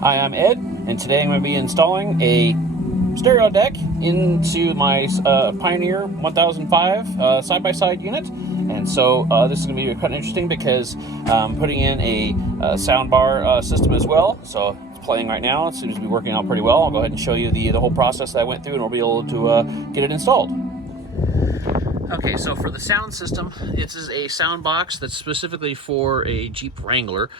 Hi, I'm Ed, and today I'm going to be installing a stereo deck into my Pioneer 1005 side-by-side unit. And so this is going to be quite interesting because I'm putting in a sound bar system as well. So it's playing right now. It seems to be working out pretty well. I'll go ahead and show you the whole process that I went through, and we'll be able to get it installed. Okay, so for the sound system, it is a sound box that's specifically for a Jeep Wrangler,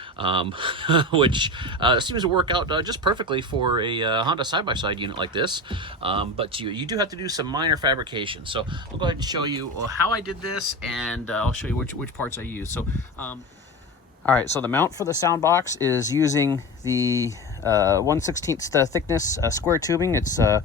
which seems to work out just perfectly for a Honda side-by-side unit like this. But you do have to do some minor fabrication. So I'll go ahead and show you how I did this, and I'll show you which parts I use. So, all right, so the mount for the sound box is using the 1/16 thickness square tubing. It's the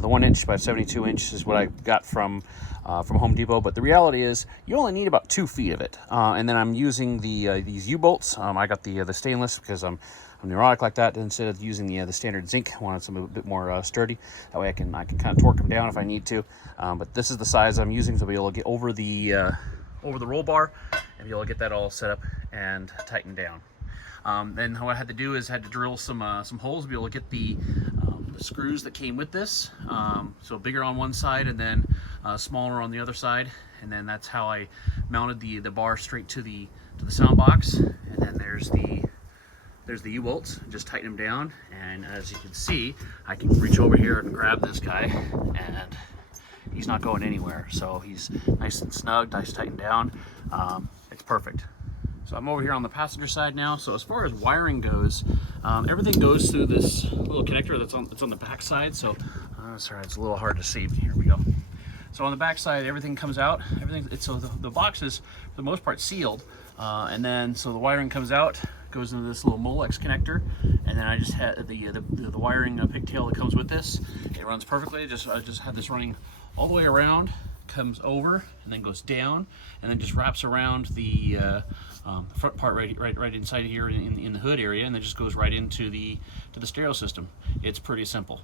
1 inch by 72 inch is what I got from Home Depot. But the reality is you only need about 2 feet of it. And then I'm using these U-bolts. I got the stainless because I'm neurotic like that. Instead of using the standard zinc, I wanted something a bit more sturdy. That way I can kind of torque them down if I need to. But this is the size I'm using to be able to get over the roll bar and be able to get that all set up and tightened down. Then what I had to do is drill some holes to be able to get the screws that came with this. So bigger on one side and then smaller on the other side. And then that's how I mounted the bar straight to the sound box. And then there's the U-bolts. Just tighten them down. And as you can see, I can reach over here and grab this guy, and he's not going anywhere. So he's nice and snug, nice tightened down. It's perfect. So I'm over here on the passenger side now. So as far as wiring goes, everything goes through this little connector that's on the back side. So sorry, it's a little hard to see. Here we go. So on the back side, everything comes out. So the box is for the most part sealed, and then so the wiring comes out, goes into this little Molex connector, and then I just had the wiring pigtail that comes with this. It runs perfectly. I just had this running all the way around, comes over and then goes down, and then just wraps around the front part right inside here in the hood area, and then just goes right into the stereo system. It's pretty simple.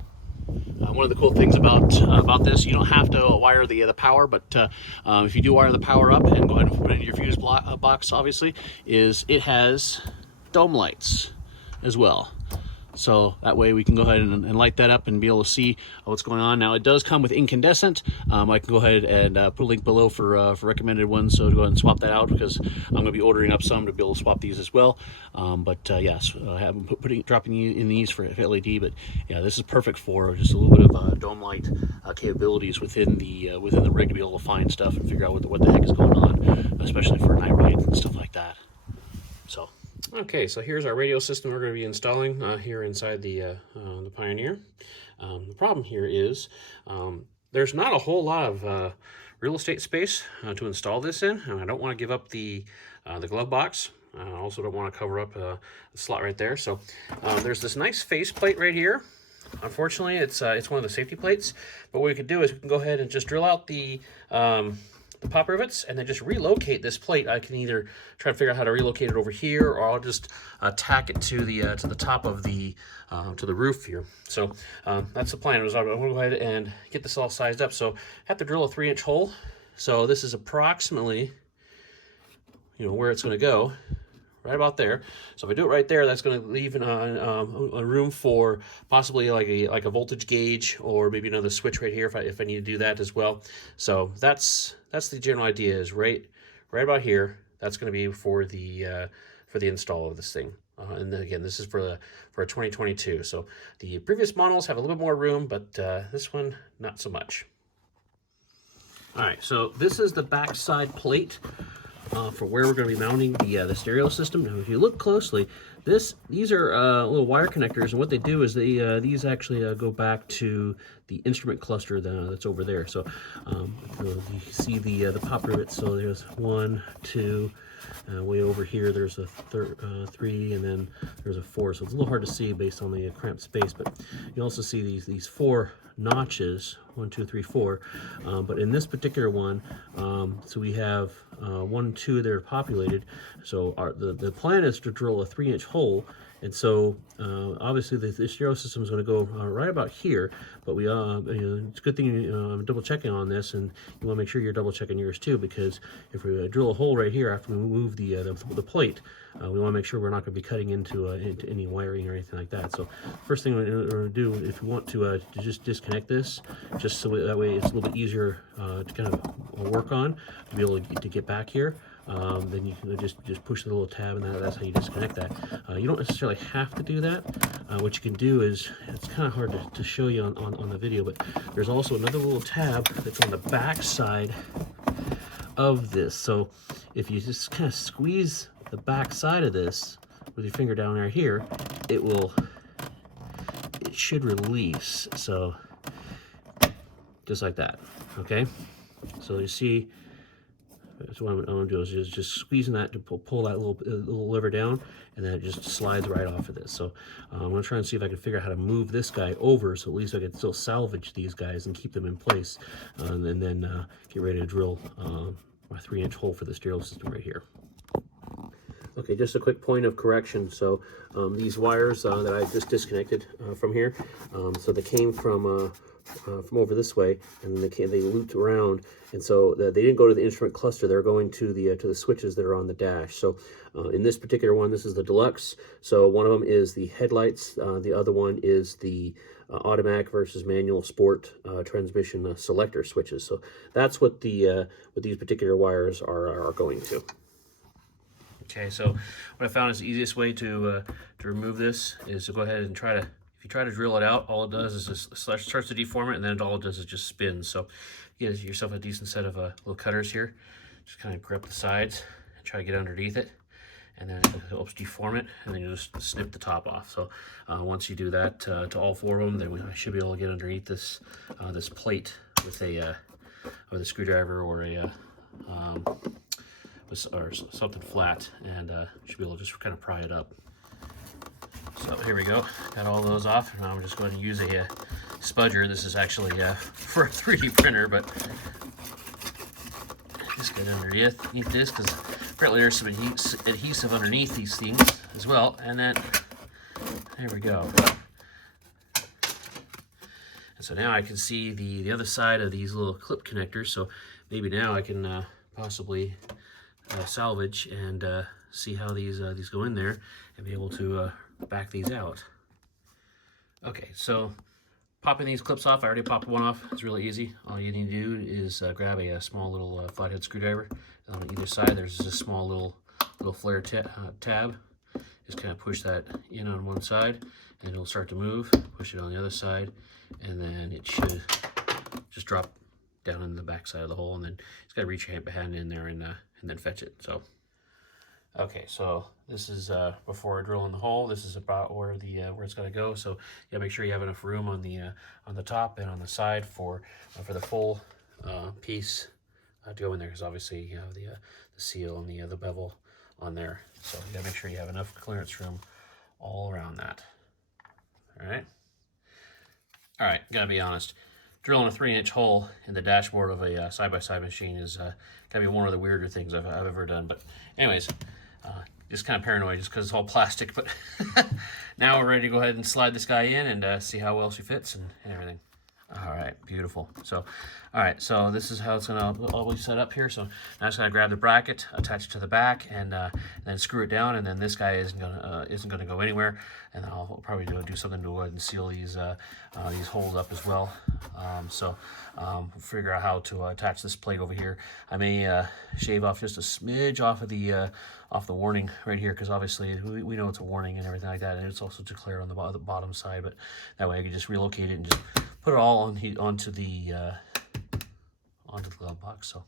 One of the cool things about this, you don't have to wire the power, but if you do wire the power up and go ahead and put it in your fuse box, obviously, is it has dome lights as well. So that way we can go ahead and light that up and be able to see what's going on. Now it does come with incandescent. I can go ahead and put a link below for recommended ones, so to go ahead and swap that out, because I'm going to be ordering up some to be able to swap these as well. Yes, I haven't dropping in these for LED, but yeah, this is perfect for just a little bit of dome light capabilities within the rig to be able to find stuff and figure out what the heck is going on, especially for night rides and stuff like that. So. Okay, so here's our radio system we're going to be installing here inside the Pioneer. The problem here is there's not a whole lot of real estate space to install this in, and I don't want to give up the glove box. I also don't want to cover up the slot right there. So there's this nice face plate right here. Unfortunately, it's one of the safety plates, but what we could do is we can go ahead and just drill out the pop rivets and then just relocate this plate. I can either try to figure out how to relocate it over here, or I'll just tack it to the top of the to the roof here. So that's the plan. I'm going to go ahead and get this all sized up. So I have to drill a 3-inch hole. So this is approximately, where it's going to go. Right about there. So if I do it right there, that's going to leave a room for possibly like a voltage gauge, or maybe another switch right here if I need to do that as well. So that's the general idea, is right about here. That's going to be for the install of this thing. And then again, this is for a 2022. So the previous models have a little bit more room, but this one not so much. All right, so this is the back side plate for where we're going to be mounting the stereo system. Now, if you look closely, these are little wire connectors, and what they do is these actually go back to the instrument cluster that's over there. So you see the pop rivets. So there's 1, 2. Way over here, there's a 3, and then there's a 4. So it's a little hard to see based on the cramped space, but you also see these 4 notches, 1, 2, 3, 4. But in this particular one, so we have 1 and 2 that are populated. So the plan is to drill a 3-inch hole. And so obviously the stereo system is going to go right about here, but we it's a good thing I'm double checking on this, and you want to make sure you're double checking yours too, because if we drill a hole right here after we move move the plate, we want to make sure we're not going to be cutting into any wiring or anything like that. So first thing we're going to do, if you want to just disconnect this, just so that way it's a little bit easier to kind of work on, to be able to get back here. Then you can just push the little tab, and that's how you disconnect that. You don't necessarily have to do that. What you can do is, it's kind of hard to show you on the video, but there's also another little tab that's on the back side of this. So if you just kind of squeeze the back side of this with your finger down right here, it should release. So just like that, okay? So you see, that's what I'm going to do is just squeezing that to pull that little lever down, and then it just slides right off of this. So I'm going to try and see if I can figure out how to move this guy over, so at least I can still salvage these guys and keep them in place, and then get ready to drill my 3-inch hole for the stereo system right here. Okay, just a quick point of correction. So these wires that I just disconnected from here, so they came from over this way, and they looped around, and so they didn't go to the instrument cluster. They're going to the switches that are on the dash. So in this particular one, this is the deluxe. So one of them is the headlights. The other one is the automatic versus manual sport transmission selector switches. So that's what what these particular wires are going to. Okay, so what I found is the easiest way to remove this is to go ahead and if you try to drill it out, all it does is just starts to deform it, and then all it does is just spins. So you get yourself a decent set of little cutters here. Just kind of grip the sides and try to get underneath it, and then it helps deform it, and then you just snip the top off. So once you do that to all 4 of them, then I should be able to get underneath this this plate with a screwdriver or or something flat, and should be able to just kind of pry it up. So here we go, got all those off. Now I'm just going to use a spudger. This is actually for a 3D printer, but just get underneath this, because apparently there's some adhesive underneath these things as well. And then there we go. And so now I can see the other side of these little clip connectors. So maybe now I can possibly salvage and see how these go in there, and be able to back these out. Okay, so popping these clips off, I already popped one off. It's really easy. All you need to do is grab a small little flathead screwdriver. On either side, there's this small little flare tab. Just kind of push that in on one side, and it'll start to move. Push it on the other side, and then it should just drop down in the back side of the hole, and then you just got to reach your hand in there and then fetch it. So okay, so this is before I drill in the hole. This is about where it's got to go. So you gotta make sure you have enough room on the top and on the side for the full piece to go in there, because obviously you have the seal and the bevel on there. So you gotta make sure you have enough clearance room all around that. All right, gotta be honest. Drilling a 3-inch hole in the dashboard of a side-by-side machine is gotta be one of the weirder things I've ever done. But anyways, just kind of paranoid just because it's all plastic. But now we're ready to go ahead and slide this guy in and see how well she fits and everything. All right, beautiful. So, all right, so this is how it's gonna always set up here. So now I'm just gonna grab the bracket, attach it to the back, and then screw it down. And then this guy isn't gonna go anywhere. And then I'll probably do something to go ahead and seal these holes up as well. Figure out how to attach this plate over here. I may shave off just a smidge off of the warning right here, because obviously we know it's a warning and everything like that, and it's also declared on the bottom side. But that way I can just relocate it and just put it all onto the glove box. So.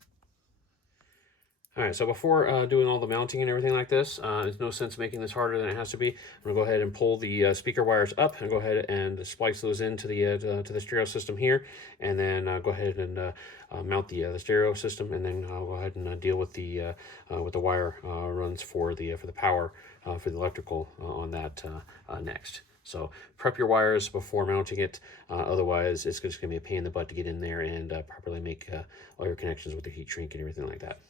All right, so before doing all the mounting and everything like this, there's no sense making this harder than it has to be. I'm gonna go ahead and pull the speaker wires up and go ahead and splice those into the stereo system here, and then go ahead and mount the stereo system, and then I'll go ahead and deal with the wire runs for the power for the electrical on that next. So prep your wires before mounting it, otherwise it's just gonna be a pain in the butt to get in there and properly make all your connections with the heat shrink and everything like that.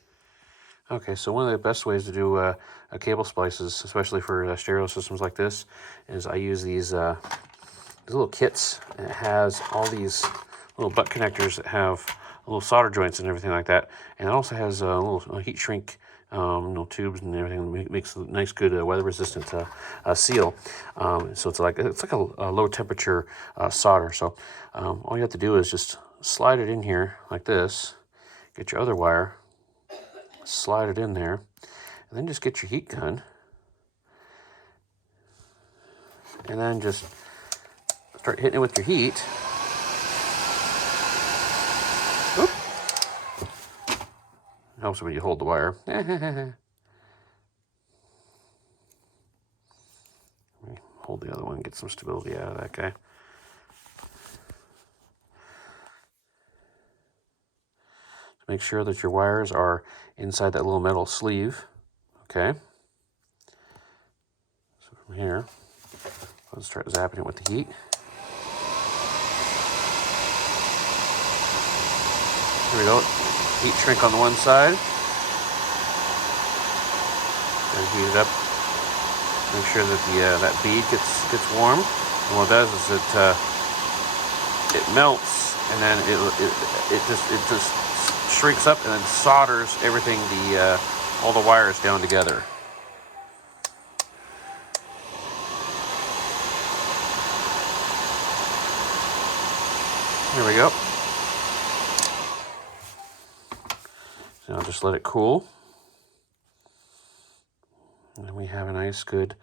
Okay, so one of the best ways to do cable splices, especially for stereo systems like this, is I use these little kits. And it has all these little butt connectors that have little solder joints and everything like that, and it also has a little heat shrink tubes and everything. Makes a nice, good weather-resistant seal. So it's like a low temperature solder. So all you have to do is just slide it in here like this. Get your other wire, slide it in there, and then just get your heat gun, and then just start hitting it with your heat. Oop. Helps when you hold the wire. Hold the other one, get some stability out of that guy. Make sure that your wires are inside that little metal sleeve. Okay. So from here, let's start zapping it with the heat. Here we go. Heat shrink on the one side. And heat it up. Make sure that the that bead gets warm. And what it does is it melts, and then it just shrinks up and then solders everything, all the wires down together. Here we go. So I'll just let it cool. And we have a nice, good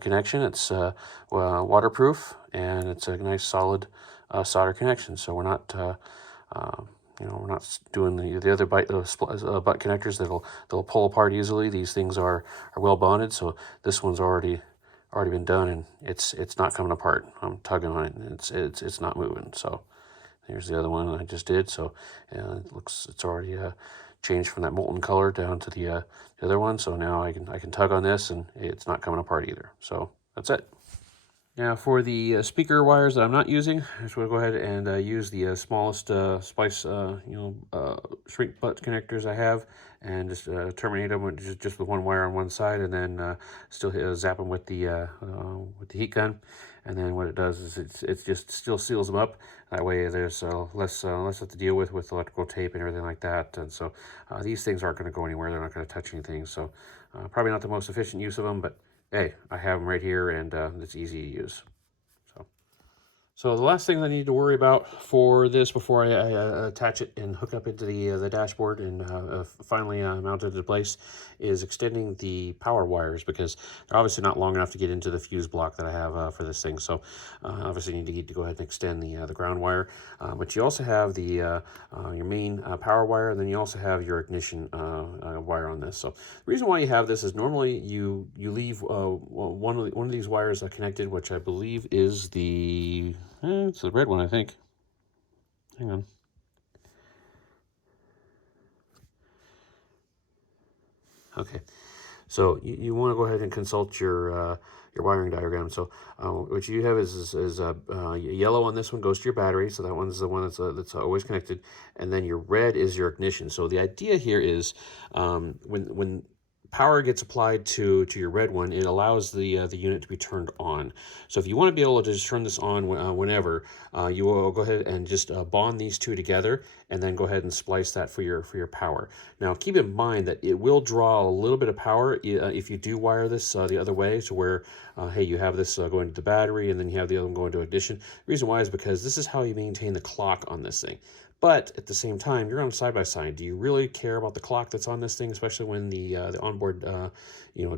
connection. It's waterproof, and it's a nice, solid solder connection. So we're not, we're not doing the other butt connectors that'll pull apart easily. These things are well bonded. So this one's already been done, and it's not coming apart. I'm tugging on it, and it's not moving. So here's the other one I just did. So it's already changed from that molten color down to the other one. So now I can tug on this, and it's not coming apart either. So that's it. Now for the speaker wires that I'm not using, I just want to go ahead and use the smallest splice, shrink butt connectors I have, and just terminate them with just with one wire on one side, and then still zap them with the heat gun. And then what it does is it just still seals them up. That way there's less to deal with electrical tape and everything like that. And so these things aren't going to go anywhere. They're not going to touch anything. So probably not the most efficient use of them, but hey, I have them right here, and it's easy to use. So the last thing I need to worry about for this before I attach it and hook up into the dashboard and finally mount it into place is extending the power wires, because they're obviously not long enough to get into the fuse block that I have for this thing. So obviously you need to go ahead and extend the ground wire, but you also have the your main power wire, and then you also have your ignition wire on this. So the reason why you have this is normally you leave one of these wires connected, which I believe is it's the red one, I think. Hang on. Okay, so you want to go ahead and consult your wiring diagram. So what you have is yellow on this one goes to your battery, so that one's the one that's always connected, and then your red is your ignition. So the idea here is when power gets applied to your red one, it allows the unit to be turned on. So if you want to be able to just turn this on whenever, you will go ahead and just bond these two together, and then go ahead and splice that for your power. Now keep in mind that it will draw a little bit of power if you do wire this the other way, to where hey, you have this going to the battery, and then you have the other one going to ignition. The reason why is because this is how you maintain the clock on this thing. But at the same time, you're on side-by-side. Do you really care about the clock that's on this thing, especially when the onboard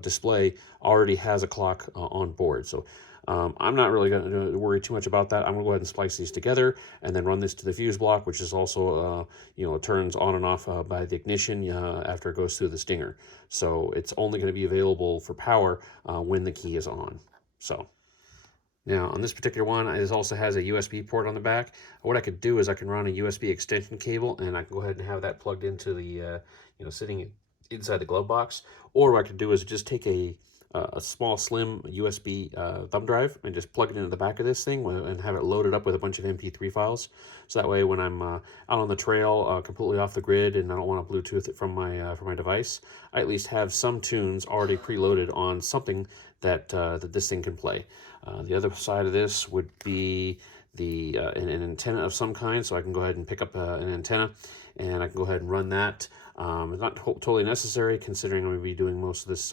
display already has a clock on board? So I'm not really going to worry too much about that. I'm going to go ahead and splice these together, and then run this to the fuse block, which is also turns on and off by the ignition after it goes through the stinger. So it's only going to be available for power when the key is on. So. Now, on this particular one, it also has a USB port on the back. What I could do is I can run a USB extension cable, and I can go ahead and have that plugged into the, sitting inside the glove box. Or what I could do is just take a small, slim USB thumb drive and just plug it into the back of this thing and have it loaded up with a bunch of MP3 files. So that way, when I'm out on the trail, completely off the grid, and I don't want to Bluetooth it from my device, I at least have some tunes already preloaded on something that this thing can play. The other side of this would be an antenna of some kind, so I can go ahead and pick up an antenna, and I can go ahead and run that. It's not totally necessary, considering I'm going to be doing most of this,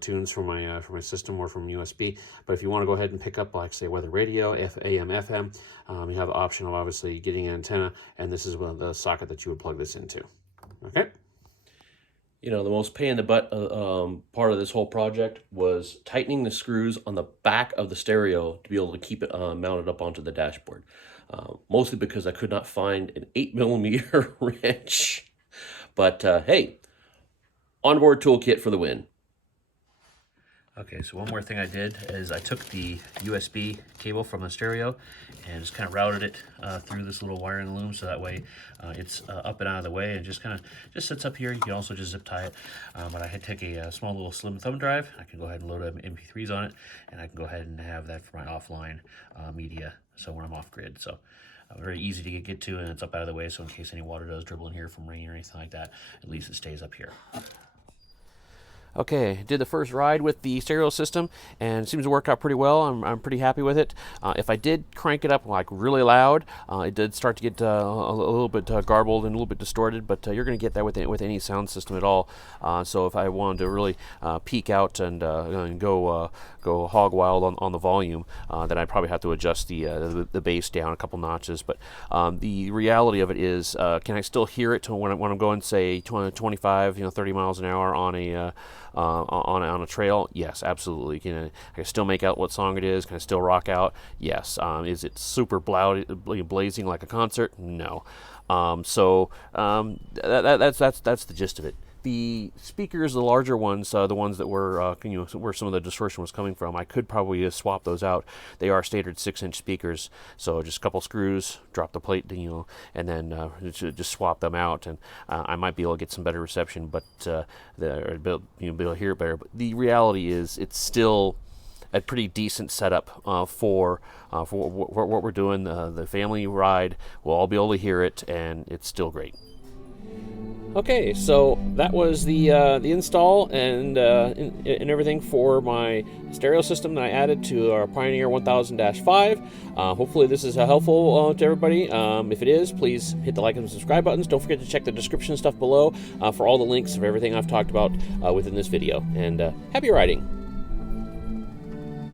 tunes for my system or from USB. But if you want to go ahead and pick up, like say, weather radio, AM, FM, you have the option of obviously getting an antenna, and this is the socket that you would plug this into. Okay. The most pain in the butt part of this whole project was tightening the screws on the back of the stereo to be able to keep it mounted up onto the dashboard. Mostly because I could not find an 8mm wrench. But hey, onboard toolkit for the win. Okay, so one more thing I did is I took the USB cable from the stereo and just kind of routed it through this little wiring loom, so that way it's up and out of the way, and just sits up here. You can also just zip tie it, but I had to take a small little slim thumb drive. I can go ahead and load MP3s on it, and I can go ahead and have that for my offline media, so when I'm off grid. So very easy to get to, and it's up out of the way, so in case any water does dribble in here from rain or anything like that, at least it stays up here. Okay, did the first ride with the stereo system, and it seems to work out pretty well. I'm pretty happy with it. If I did crank it up like really loud, it did start to get a little bit garbled and a little bit distorted, but you're going to get that with any sound system at all. So if I wanted to really peak out and go hog wild on the volume, then I'd probably have to adjust the bass down a couple notches. But the reality of it is, can I still hear it when I'm going, say, 25, 30 miles an hour on a trail? Yes, absolutely. Can I still make out what song it is? Can I still rock out? Yes. Is it super blazing like a concert? No. That's the gist of it. The speakers, the larger ones, the ones that were, where some of the distortion was coming from, I could probably swap those out. They are standard 6-inch speakers, so just a couple screws, drop the plate, and then just swap them out, and I might be able to get some better reception, but be able to hear it better. But the reality is, it's still a pretty decent setup for what we're doing. The family ride, we'll all be able to hear it, and it's still great. Okay, so that was the install and everything for my stereo system that I added to our Pioneer 1000-5. Hopefully this is helpful to everybody. If it is, please hit the like and subscribe buttons. Don't forget to check the description stuff below for all the links of everything I've talked about within this video. And happy riding!